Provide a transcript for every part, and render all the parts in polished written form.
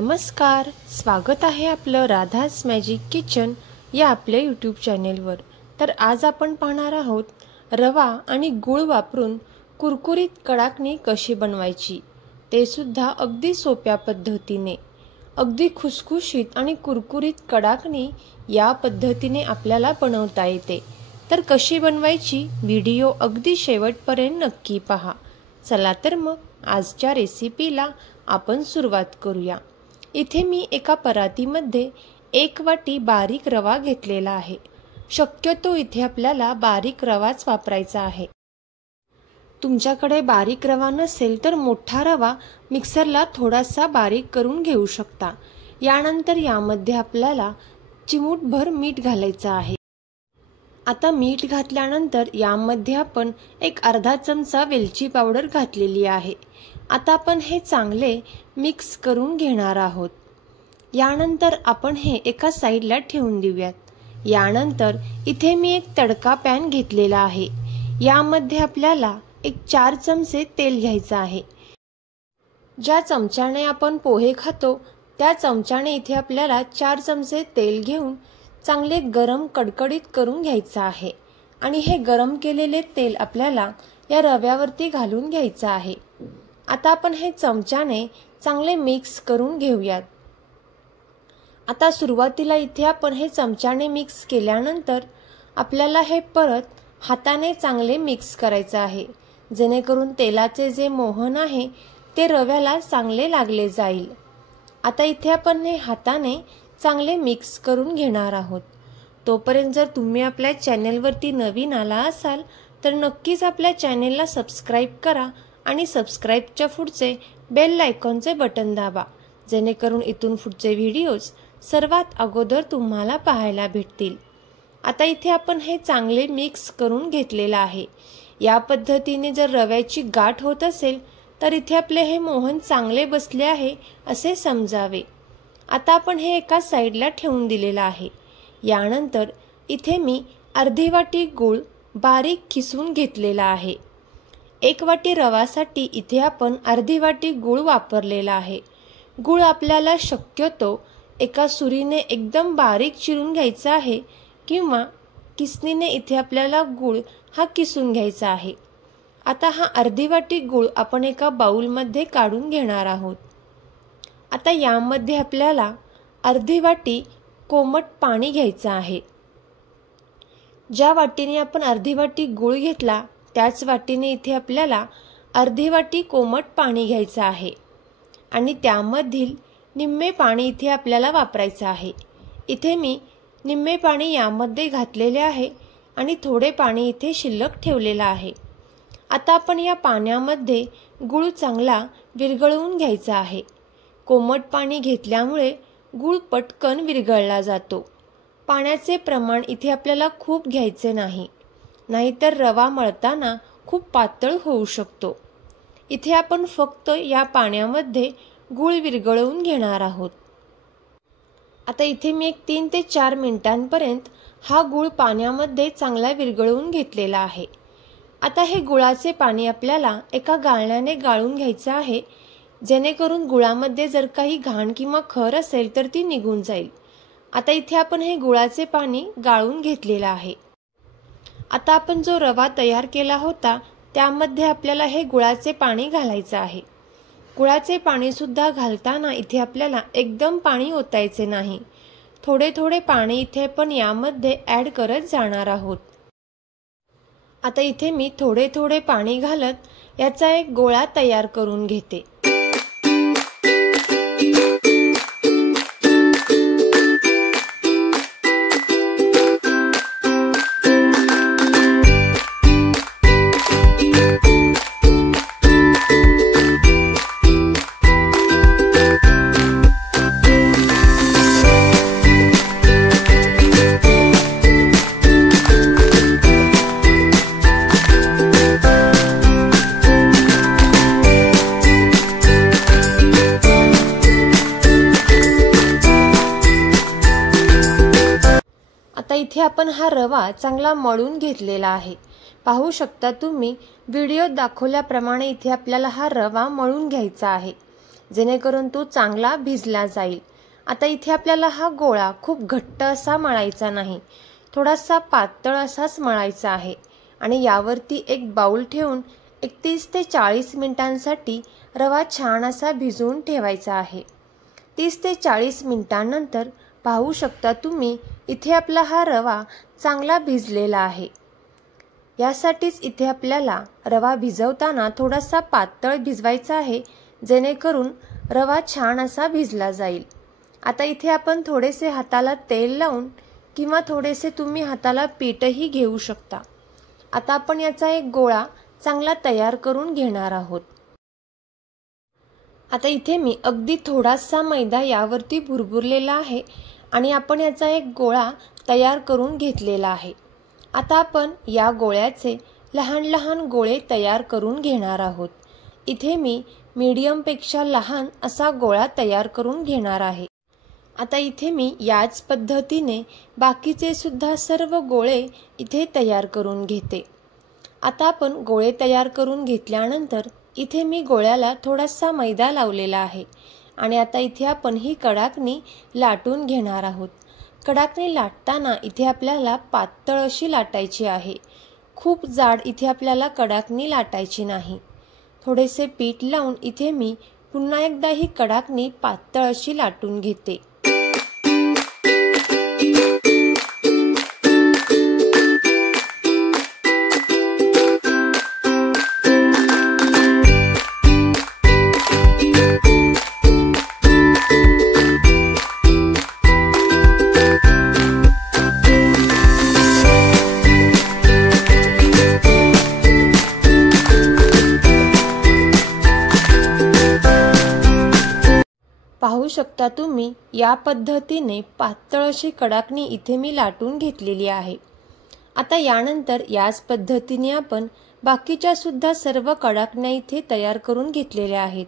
नमस्कार, स्वागत आहे आपलं राधास मॅजिक किचन या आपल्या यूट्यूब चॅनेलवर। तर आज आपण पाहणार आहोत रवा आणि गूळ वापरून कुरकुरीत कडाकणी कशी बनवायची, ते सुद्धा अगदी सोप्या पद्धतीने। अगदी खुसखुशीत आणि कुरकुरीत कडाकणी या पद्धतीने आपल्याला बनवता येते। तर कशी बनवायची व्हिडिओ अगदी शेवटपर्यंत नक्की पहा। चला तर मग आजच्या रेसिपीला आपण सुरुवात करूया। इथे मी एका परातीमध्ये 1 वाटी बारीक रवा घेतलेला आहे। शक्यतो इथे आपल्याला बारीक रवाच वापरायचा आहे। तुमच्याकडे बारीक रवा नसेल तर मोठा रवा मिक्सरला थोडासा बारीक करून घेऊ शकता। यानंतर यामध्ये आपल्याला चिमूटभर मीठ घालायचं आहे। आता मीठ घातल्यानंतर यामध्ये आपण एक अर्धा चमचा वेलची पावडर घातलेली आहे। आता आपण हे चांगले मिक्स करून घेणार आहोत। यानंतर आपण हे एका साइडला ठेवून देऊयात। यानंतर इथे मी एक तडका पॅन घेतलेला आहे। यामध्ये आपल्याला एक 4 चमचे तेल घ्यायचं आहे। ज्या चमच्याने आपण पोहे खातो त्या चमच्याने इथे आपल्याला 4 चमचे तेल घेऊन चांगले गरम कडकडीत करून घ्यायचं आहे आणि हे गरम केलेले तेल आपल्याला या रव्यावरती घालून घ्यायचं आहे। आता आपण हे चमच्याने चांगले मिक्स करून घेऊयात। आता सुरुवातीला इथे आपण हे चमच्याने मिक्स केल्यानंतर आपल्याला हे परत हाताने चांगले मिक्स करायचं आहे, जेणेकरून तेलाचे जे मोहन आहे ते रव्याला चांगले लागले जाईल। आता इथे आपण हे हाताने चांगले मिक्स करून घेणार आहोत। तोपर्यंत जर तुम्ही आपल्या चॅनेलवरती नवीन आला असाल तर नक्कीच आपल्या चॅनेलला सबस्क्राइब करा आणि सबस्क्राइबच्या पुढचे बेल आयकॉनचे बटन दाबा, जेणेकरून इथून पुढचे व्हिडिओज सर्वात अगोदर तुम्हाला पाहायला भेटतील। आता इथे आपण हे चांगले मिक्स करून घेतलेलं आहे। या पद्धतीने जर रव्याची गाठ होत असेल तर इथे आपले हे मोहन चांगले बसले आहे असे समजावे। आता आपण हे एका साइडला ठेवून दिलेलं आहे। यानंतर इथे मी अर्धी वाटी गूळ बारीक किसून घेतलेला आहे। 1 वाटी रवासाठी इथे आपण अर्धी वाटी गूळ वापरलेला आहे। गूळ आपल्याला शक्यतो एका सुरीने एकदम बारीक चिरून घ्यायचा आहे किंवा किसणीने इथे आपल्याला गूळ हा किसून घ्यायचा आहे। आता हा अर्धी वाटी गूळ आपण एका बाउलमध्ये काढून घेणार आहोत। आता यामध्ये आपल्याला अर्धी वाटी कोमट पाणी घ्यायचं आहे। ज्या वाटीने आपण अर्धी वाटी गूळ घेतला त्याच वाटीने इथे आपल्याला अर्धी वाटी कोमट पाणी घ्यायचं आहे आणि त्यामधील निम्मे पाणी इथे आपल्याला वापरायचं आहे। इथे मी निम्मे पाणी यामध्ये घातलेले आहे आणि थोडे पाणी इथे शिल्लक ठेवलेलं आहे। आता आपण या पाण्यामध्ये गूळ चांगला विरघळवून घ्यायचा आहे। कोमट पाणी घेतल्यामुळे गूळ पटकन विरघळला जातो। पाण्याचे प्रमाण इथे आपल्याला खूप घ्यायचे नाही, नाहीतर रवा मळताना खूप पातळ होऊ शकतो। इथे आपण फक्त या पाण्यामध्ये गूळ विरघळवून घेणार आहोत। आता इथे मी एक 3 ते 4 मिनिटांपर्यंत हा गूळ पाण्यामध्ये चांगला विरघळवून घेतलेला आहे। आता हे गुळाचे पाणी आपल्याला एका गाळण्याने गाळून घ्यायचं आहे, जेणेकरून गुळामध्ये जर काही घाण किंवा खर असेल तर ती निघून जाईल। आता इथे आपण हे गुळाचे पाणी गाळून घेतलेलं आहे। आता आपण जो रवा तयार केला होता त्यामध्ये आपल्याला हे गुळाचे पाणी घालायचं आहे। गुळाचे पाणी सुद्धा घालताना इथे आपल्याला एकदम पाणी ओतायचे नाही, थोडे थोडे पाणी इथे आपण यामध्ये ॲड करत जाणार आहोत। आता इथे मी थोडे थोडे पाणी घालत याचा एक गोळा तयार करून घेते। आता इथे आपण हा रवा चांगला मळून घेतलेला आहे। पाहू शकता तुम्ही व्हिडिओ दाखवल्याप्रमाणे इथे आपल्याला हा रवा मळून घ्यायचा आहे। जेणेकरून तो चांगला भिजला जाईल। आता इथे आपल्याला हा गोळा खूप घट्ट असा मळायचा नाही, थोडासा पातळ असाच मळायचा आहे आणि यावरती एक बाउल ठेवून 31 ते 40 मिनिटांसाठी रवा छान असा भिजवून ठेवायचा आहे। 30 ते 40 मिनिटांनंतर पाहू शकता तुम्ही इथे आपला हा रवा चांगला भिजलेला आहे। यासाठीच इथे आपल्याला रवा भिजवताना थोडासा पातळ भिजवायचा आहे, जेणेकरून रवा छान असा भिजला जाईल। आता इथे आपण थोडेसे हाताला तेल लावून किंवा थोडेसे तुम्ही हाताला पीठही घेऊ शकता। आता आपण याचा एक गोळा चांगला तयार करून घेणार आहोत। आता इथे मी अगदी थोडासा मैदा यावरती भुरभुरलेला आहे आणि आपण याचा एक गोळा तयार करून घेतलेला आहे। आता आपण या गोळ्याचे लहान लहान गोळे तयार करून घेणार आहोत। इथे मी मीडियम पेक्षा लहान असा गोळा तयार करून घेणार आहे। आता इथे मी याच पद्धतीने बाकीचे सुद्धा सर्व गोळे इथे तयार करून घेते। आता आपण गोळे तयार करून घेतल्यानंतर इथे मी गोळ्याला थोडासा मैदा लावलेला आहे आणि आता इथे आपण ही कडाकणी लाटून घेणार आहोत। कडाकणी लाटताना इथे आपल्याला पातळ अशी लाटायची आहे, खूप जाड इथे आपल्याला कडाकणी लाटायची नाही। थोडेसे पीठ लावून इथे मी पुन्हा एकदा ही कडाकणी पातळ अशी लाटून घेते। पाहू शकता तुम्ही या पद्धतीने पातळ अशी कडाकणी इथे मी लाटून घेतलेली आहे। आता यानंतर याच पद्धतीने आपण बाकीच्या सुद्धा सर्व कडाकण्या इथे तयार करून घेतलेल्या आहेत।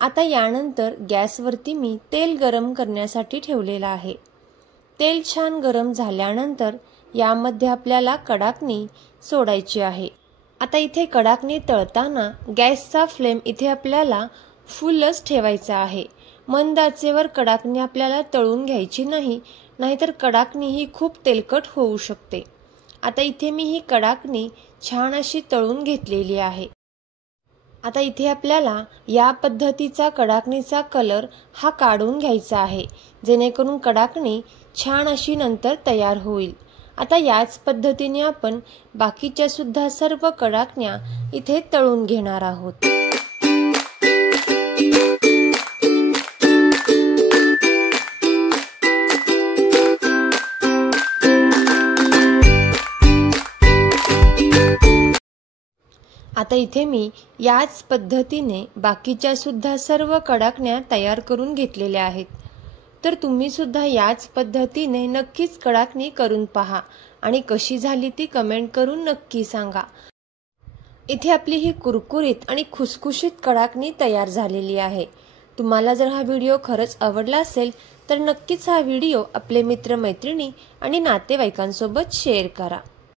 आता यानंतर गॅसवरती मी तेल गरम करण्यासाठी ठेवलेला आहे। तेल छान गरम झाल्यानंतर यामध्ये आपल्याला कडाकणी सोडायची आहे। आता इथे कडाकणी तळताना गॅसचा फ्लेम इथे आपल्याला फुलच ठेवायचा आहे। मंद आचेवर कडाकणी आपल्याला तळून घ्यायची नाही, नाहीतर कडाकणी ही खूप तेलकट होऊ शकते। आता इथे मी ही कडाकणी छान अशी तळून घेतलेली आहे। आता इथे आपल्याला या पद्धतीचा कडाकणीचा कलर हा काढून घ्यायचा आहे, जेणेकरून कडाकणी छान अशी नंतर तयार होईल। आता याच पद्धतीने आपण बाकीच्या सुद्धा सर्व कडाकण्या इथे तळून घेणार आहोत। आता इथे मी याच पद्धतीने बाकीच्या सुद्धा सर्व कडाकण्या तयार करून घेतलेल्या आहेत। तर तुम्ही सुद्धा याच पद्धतीने नक्कीच कडाकणी करून पहा आणि कशी झाली ती कमेंट करून नक्की सांगा। इथे आपली ही कुरकुरीत आणि खुसखुशीत कडाकणी तयार झालेली आहे। तुम्हाला जर हा व्हिडिओ खरंच आवडला असेल तर नक्कीच हा व्हिडिओ आपले मित्र मैत्रिणी आणि नातेवाईकांसोबत शेअर करा।